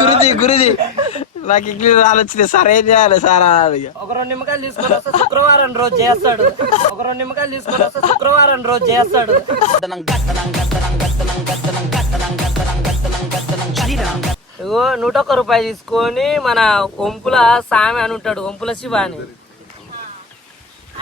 గురుజీ నాకు ఇంగ్లీష్ ఆలోచన సార్ ఏం చేయాలి సార్? ఒక 2 నిమ్మకాయలు తీసుకొని వస్తే శుక్రవారం రోజు చేస్తాడు. ఒక 2 నిమ్మకాయలు తీసుకొని వస్తే శుక్రవారం రోజు చేస్తాడు. ఇగో 101 రూపాయలు తీసుకొని మన ఒంపుల సామి అని ఉంటాడు, ఒంపుల శివ అని,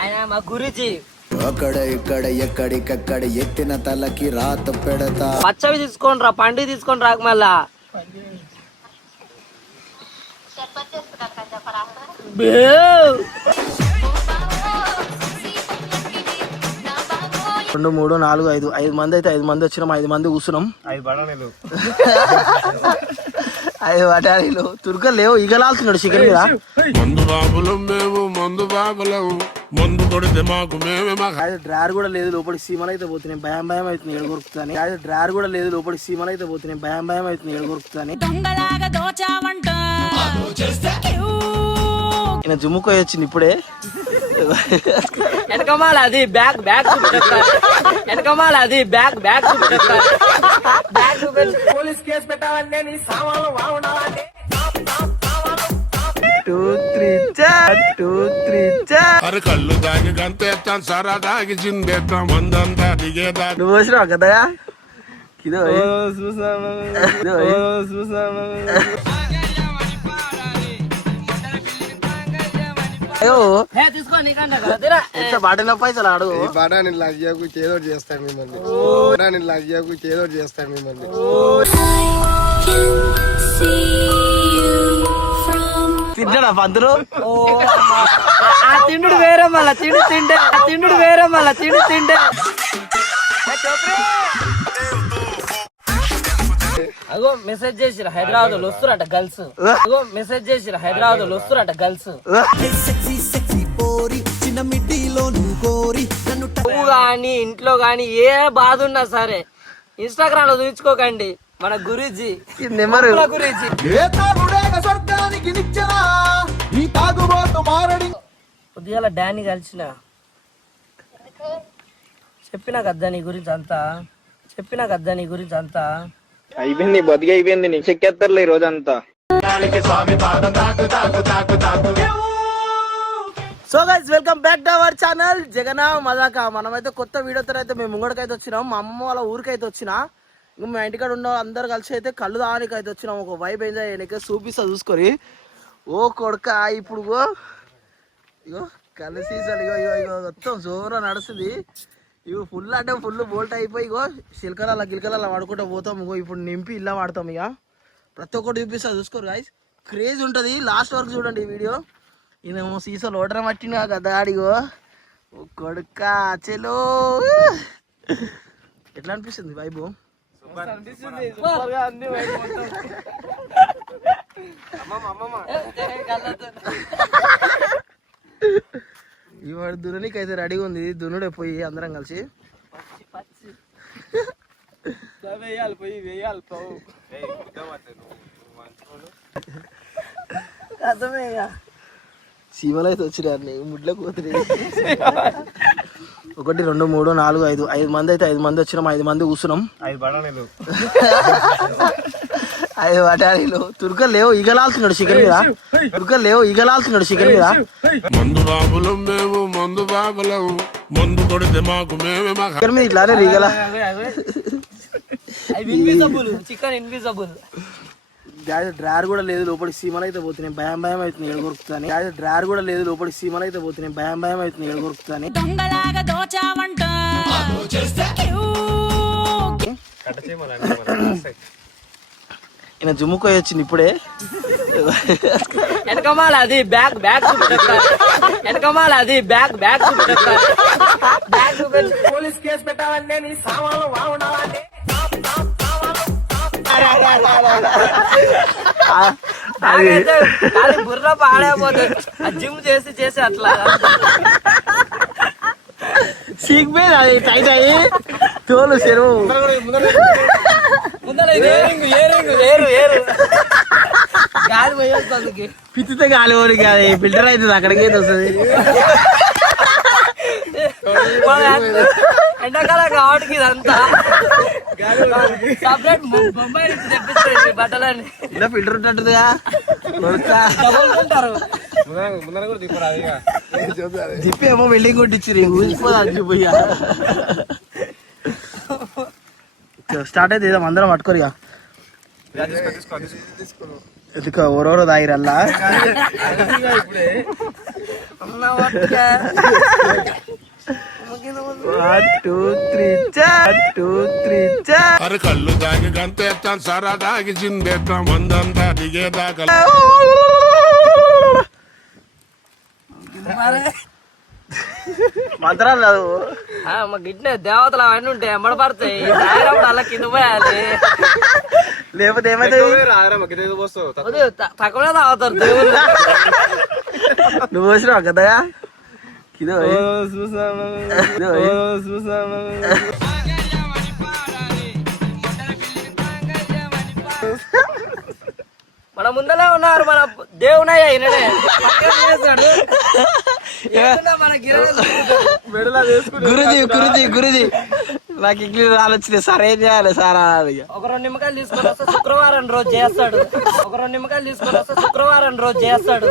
ఆయన మా గురుజీ. అక్కడ ఇక్కడ ఎక్కడికక్కడ ఎత్తిన తలకి రాత పెడతా. పచ్చవి తీసుకొని రా, పండు తీసుకొని రాక మళ్ళా. 2 3 4 5 మంది అయితే 5 మంది వచ్చినాం. 5 మంది కూర్చున్నాం. 5 బఠానీలు 5 బఠానీలు తుర్కలు లేవు. ఈగలాల్తున్నాడు చికెన్ మీద. మందు బాబులం మేము, మందు బాబులం, మందు కొడితే మాకు మేమే. డ్రైవర్ కూడా లేదు, లోపలికి సీమలు అయితే పోతున్నాయి. భయం అవుతుంది ఏడు కొరుకుతాని. డ్రైవర్ కూడా లేదు, లోపలికి సీమలు అయితే పోతున్నాయి. భయం అవుతుంది ఏడు కొరుకుతాని. ఈయన జుమ్ముకోయి వచ్చింది ఇప్పుడే. వెనకమాల అది బ్యాగ్ వెనకమాల అది బ్యాగ్ పోలీస్ కేసు పెట్టాలంటే నీ సామాన్లు బాగుండాలంటే. 2 3 4 2 3 4. అరే కళ్ళు దాగి గంతేస్తాం, సరా దాగి చిందేస్తాం, మందంతా దిగేదా. నువ్వు వచ్చినావు కదయా? బాటలో పైసలు అడుగు. బఠానీలు లాగ్యాకు చేదో చేస్తాను మిమ్మల్ని. బఠానీలు లాగ్యాకు చేదో చేస్తాను మిమ్మల్ని. తింటాడా పంతులు? ఆ తిండు వేరే మళ్ళా తిండు వేరే మళ్ళా తిండే. అగో మెసేజ్ చేసిరా హైదరాబాద్ లో వస్తురంట గర్ల్స్. నువ్వు గాని ఇంట్లో గాని ఏ బాధ ఉన్నా సరే ఇన్స్టాగ్రామ్ లో చూపించుకోకండి. మన గురూజీ పొద్దుగాల డానీ కలిసిన చెప్పినా కద్దా నీ గురించి అంతా అయిపోయింది, బతికి అయిపోయింది. నీకు చెక్కేస్తారులే ఈ రోజంతా. So guys welcome back to our channel Jagan Majaka. మనమైతే కొత్త వీడియోతో అయితే మేము ముంగడికైతే వచ్చినాం. మా అమ్మమ్మ వాళ్ళ ఊరికైతే వచ్చినా. ఇంకా మా ఇంటికాడ ఉన్న అందరు కలిసి అయితే కళ్ళు దానికి అయితే వచ్చినాం. ఒక వైబ్ ఎంజాయ్ చేయడానికి చూపిస్తా చూసుకొని. ఓ కొడుక ఇప్పుడు ఇగో కళ్ళు సీసాలు ఇగో మొత్తం జోరా నడుస్తుంది. ఇగో ఫుల్ అంటే ఫుల్ బోల్ట్ అయిపోయి ఇగో గిలకల వాడుకుంటూ పోతాం. ఇగో ఇప్పుడు నింపి ఇలా వాడతాం. ఇక ప్రతి ఒక్కటి చూపిస్తా చూసుకోరు గాయస్. క్రేజ్ ఉంటుంది, లాస్ట్ వరకు చూడండి ఈ వీడియో. ఈయనేమో సీసాలు ఓడరం పట్టినా కదా అడిగో కొడుక చెలో. ఎట్లా అనిపిస్తుంది వైబు? ఇవాడు దున్నునికి అయితే రెడీగా ఉంది. దున్నుడే పోయి అందరం కలిసి సీమలు అయితే వచ్చినారు ముడ్ల కూతురి. 1 2 3 4 5 మంది అయితే 5 మంది వచ్చినాం. 5 మంది కూర్చున్నాం. 5 బఠానీలు 5 బఠానీలు తుర్కలు లేవు. ఈగలాల్తున్నాడు చికెన్ మీద. మందు బాబులం మేము, మందు బాబులం, మందు కొడితే మాకు మేమే. చికెన్ మీద ఇట్లానే ఈగల. Chicken invisible. డ్రైవర్ కూడా లేదు, లోపలికి సీమలు అయితే పోతున్నాయి. భయం అవుతుంది ఏడు కొరుకుతాని. డ్రైవర్ కూడా లేదు, లోపలికి సీమలు అయితే పోతున్నాయి. భయం అవుతుంది ఏడు కొరుకుతాని. ఈయన జుమ్ముకోయి వచ్చింది ఇప్పుడే. వెనకమాల అది బ్యాగ్ వెనకమాల అది బ్యాగ్ పోలీస్ కేసు పెట్టాలంటే నీ సామాన్లు బాగుండాలంటే. బుర్ర పాడైపోతుంది జిమ్ చేసి అట్లా. సిగ్గిపోయింది అది టైట్ అయ్యి తోలు చెరువు. గాలి పోయేస్తుంది, పిచ్చితే గాలి ఓడి కాదు, ఫిల్టర్ అవుతుంది అక్కడికి వస్తుంది. ఎండాకాలం కాబట్టి ఇదంతా సపరేట్ బొంబాయి నుంచి తెప్పిస్తాయి బట్టలని ఇలా ఫిల్టర్ ఉంటుందిగా ఉంటారు. దిప్పేమో వెల్డింగ్ కొట్టించి ఊసిపోదా పోయా స్టార్ట్ అయితే ఏదో అందరం పట్టుకోరు ఇక ఎందుకు ఎవరెవరో దాగిరల్లా అన్న ఒక్క. 1 2 3 4 2 3 4 అరే కళ్ళు దాగి గంతేస్తాం సరా దాగి చిందేస్తాం మందంతా దిగేదాకా మంత్రాలు కాదు మాకు ఇట్నే దేవతలు అవన్నీ ఉంటాయి ఎమ్మడ పడతాయి తాగినప్పుడు అలా కింద పోయాలి. లేకపోతే ఏమైతే తక్కువనే తాగుతారు దేవుళ్ళు. నువ్వు వచ్చినావు కదగా ఇదో మన ముందరే ఉన్నారు మన దేవునయ్య ఈయననే. పక్కన చేశాడు. ఏమన్నా మన గురుజీ నాకు ఇంగ్లీష్ ఆలోచన సార్ ఏం చేయాలి సార్ అనాలి ఇక. ఒక 2 నిమ్మకాయలు తీసుకొని వస్తే శుక్రవారం రోజు చేస్తాడు. ఒక 2 నిమ్మకాయలు తీసుకొని వస్తే శుక్రవారం రోజు చేస్తాడు.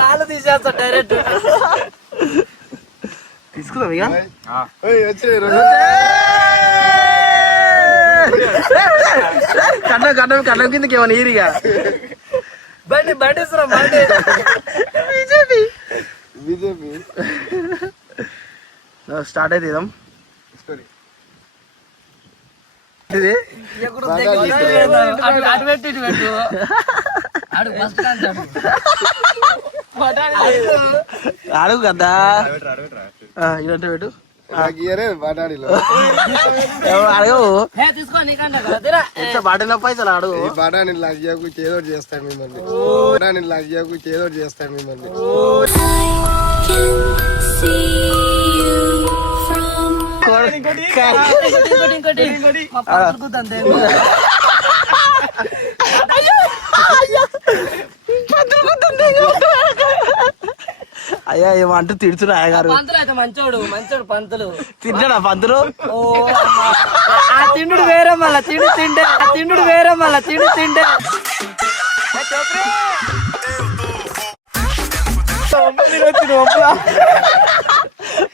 రాళ్ళు తీసేస్తాడు డైరెక్ట్. తీసుకుందాం ఇక వచ్చి కట్నం కిందకి ఏమన్నా ఈరిగా బండి ఇస్తున్నాం బండి. బీజేపీ స్టార్ట్ అయితే ఇదాం ఇది అటు పెట్టు ఇటు పెట్టు అడు ఫస్ట్ కాంటాడు. అడుగు కదా ఇదంటే పెట్టు నాకు ఇయరే బాటాడిలో అడగవు తీసుకో నీకంటే కదా బాటిన పైసలు అడుగు ఈ బాటాని లాగ్యాకు చేదోడు చేస్తాడు మిమ్మల్ని. బాటాని లాగ్యాకు చేదోడు చేస్తాడు మిమ్మల్ని. ఇంకోటి మా పాత్రకు తంతే. అయ్యా ఏమంటూ తిడుతున్నా అయ్యగారు పంతులు అయితే మంచోడు పంతులు. తింటాడా పంతులు ఓ ఆ తిండు వేరే మళ్ళా తింటే ఆ తిండు వేరే మళ్ళా తింటే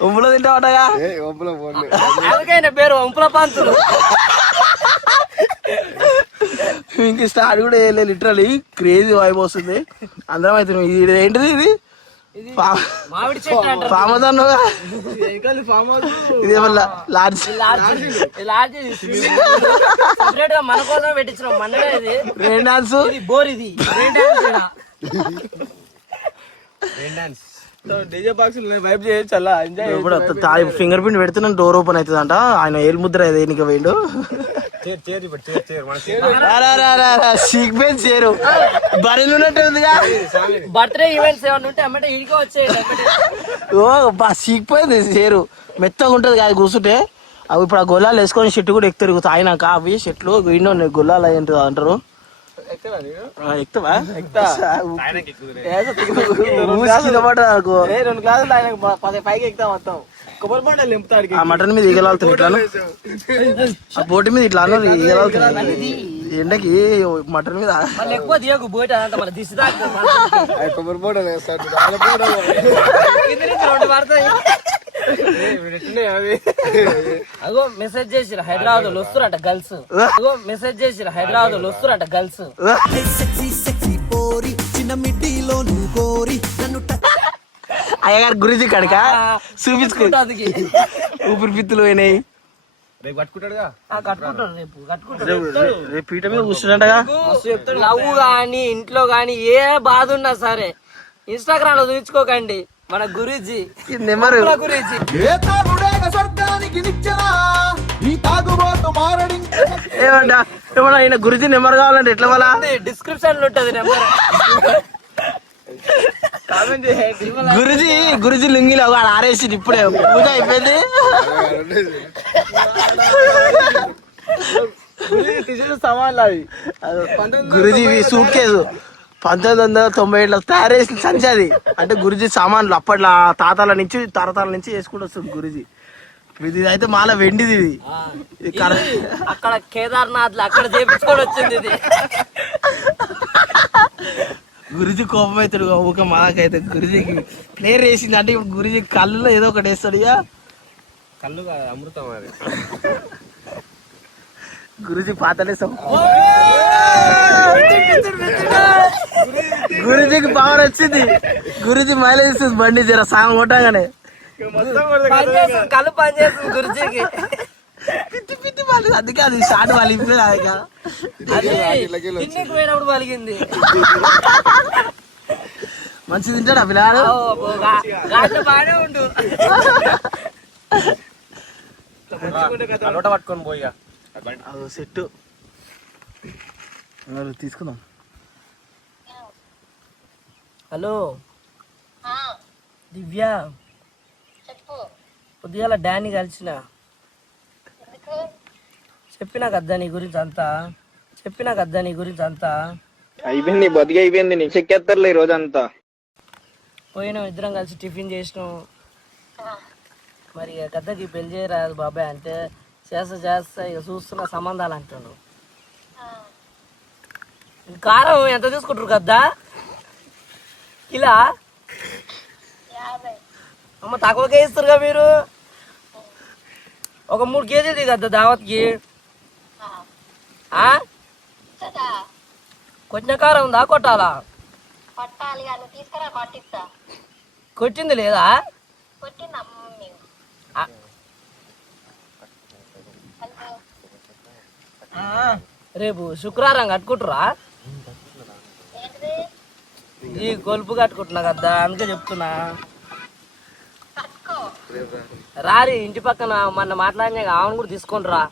ఉమ్ములో తింటావటగా ఏ ఒంపులో పోండి. అందుకైనా పేరు వంపుల పంతులు. ఇంక స్టార్ట్ కూడా వేయలేదు లిటరలీ క్రేజీ వైబ్ వస్తుంది అందరం అయితే ఇది ఏంటిది ఇది మామిడి చెట్టు అంటారు. ఫామ్ హౌస్ అన్నావుగా ఇదేమన్నా లాడ్జ్ సపరేట్ గా మన కోసం పెట్టించిన మండలే ఇది. రెయిన్ డాన్స్ ఇది బోర్ ఇది ఫింగర్ ప్రింట్ పెడుతున్నాను డోర్ ఓపెన్ అవుతుందంట ఆయన ఏలు ముద్ర దేనికి పోయిండు చేరు బరిలు ఉన్నట్టు ఉందిగా బర్త్డే ఈవెంట్స్ ఏమన్నా ఉంటే అమ్మటే ఇంటికి వచ్చేయండి. ఓ బా సీకిపోయింది చేరు మెత్తగా ఉంటది కాదు కూర్చుంటే అవి ఇప్పుడు ఆ గొల్లాలు వేసుకొని చెట్టు కూడా ఎక్కుతారు తాగినాక అవి చెట్లు ఇండో గొల్లాలు ఏంటి అంటారు ఎక్కువా పైకి ఎక్కుతా మొత్తం ఆ మటన్ మీద ఈగలాడుతుంది ఇట్లా ఆ బోటి మీద ఇట్లా ఈగలాడుతుంది ఎండకి మటన్ మీద మళ్ళీ ఎక్కువ తీయకు బోట అంత మళ్ళీ దిశ కొబ్బరి బోడ వేస్తాడు. అగో మెసేజ్ చేసిరా హైదరాబాద్ లో వస్తురంట గర్ల్స్. అగో మెసేజ్ చేసిరా హైదరాబాద్ లో వస్తురంట గర్ల్స్. అయ్యగారు గురించి కడక చూపించుకో ఊపిరితిత్తులు పోయినాయి రేపు పీట మీద కూర్చుంటగా లవ్ గాని ఇంట్లో గాని ఏ బాధ ఉన్నా సరే ఇన్స్టాగ్రామ్ లో చూపించుకోకండి మన గురూజీ నెంబర్ గురూజీ. ఏమంటా ఏమన్నా ఆయన గురించి నెంబర్ కావాలంటే ఎట్లా వాళ్ళ డిస్క్రిప్షన్ లో ఉంటది నెంబర్. గురుజీ లుంగిలో ఆరేసి ఇప్పుడే పూజ అయిపోయింది గురుజీ సూట్ కేసు 1997లో తయారు చేసిన సంచి అది. అంటే గురుజీ సామాన్లు అప్పట్లో తాతల నుంచి తరతరాల నుంచి వేసుకుంటూ వస్తుంది గురుజీ. ఇది అయితే మాల వెండిది ఇది. అక్కడ కేదార్నాథ్ లో అక్కడ చేపించుకొని వచ్చింది ఇది. గురుజీ కోపం అవుతాడు ఊక మాకైతే. గురుజీకి ప్లేయర్ వేసింది అంటే ఇప్పుడు గురుజీ కళ్ళులో ఏదో ఒకటి వేస్తాడు ఇక. కళ్ళు అమృతం అది. గురుజీ పాతలే గురుజీకి పవర్ వచ్చింది. గురుజీ మైలేజ్ ఇస్తుంది బండి జర సాంగ్ కొట్టగానే. కళ్ళు పనిచేస్తుంది గురుజీకి. పిత్తి పిత్తి వాళ్ళు అందుకే అది షార్ట్ వాళ్ళు ఇప్పుడే కిందకి పోయినప్పుడు పలిగింది. మంచి తింటాడు పిల్లాడు. బాగానే ఉండు. పట్టుకొని పోయి అది సెట్ తీసుకుందాం. హలో దివ్య, పొద్దుగాల డానీ కలిసిన. చెప్పినా కదా నీ గురించి అంతా. అయిపోయింది బతికి అయిపోయింది. నీ చెక్కేస్తారులే ఈ రోజంతా. పోయినాం ఇద్దరం కలిసి టిఫిన్ చేసినాం. మరి ఇక గద్దకి పెళ్లి చేయరాదు బాబాయ్ అంటే చేస్తా ఇక చూస్తున్న సంబంధాలు అంటాడు. కారం ఎంత తీసుకుంటారు కదా ఇలా? అమ్మ తక్కువకే ఇస్తారుగా మీరు. ఒక 3 కేజీలు కదా దావత్కి. కొట్టిన కారం ఉందా కొట్టాలా? కొట్టింది లేదా? రేపు శుక్రవారం కట్టుకుంటురా? ఈ కొలుపు కట్టుకుంటున్నా కదా అందుకే చెప్తున్నా. రారి ఇంటి పక్కన మొన్న మాట్లాడినా ఆవును కూడా తీసుకొని రా.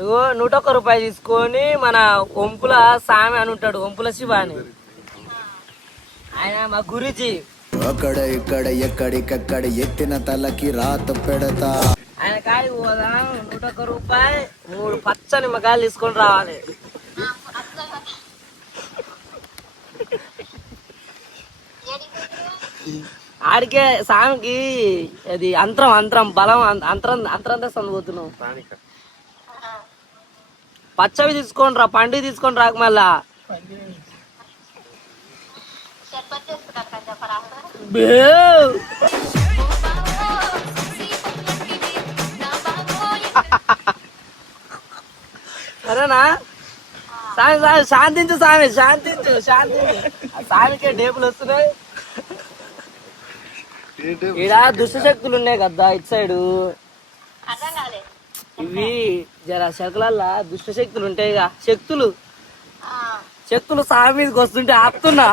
ఇగో 101 రూపాయలు తీసుకొని మన ఒంపుల సామి అని ఉంటాడు, ఒంపుల శివ అని. ఆయన మా గురుజీ. అక్కడ ఇక్కడ ఎక్కడికక్కడ ఎత్తిన తలకి రాత పెడతా. ఆయన కాడికి పోదా 101 రూపాయలు 3 పచ్చని మకాయలు తీసుకొని రావాలి. ఆడికే సామికి అది అంతరం బలం అంతరం తెస్తుంది పోతున్నావు. పచ్చవి తీసుకొని రా, పండుగ తీసుకొని రాక మళ్ళా. సరేనా? శాంతించు సామికే డేపులు వస్తున్నాయి. ఈడ దుష్ట శక్తులు ఉన్నాయి కదా ఇటు సైడు. ఇవి జర శకులల్లా దుష్ట శక్తులు ఉంటాయిగా. శక్తులు సామి మీదకి వస్తుంటే ఆపుతున్నా.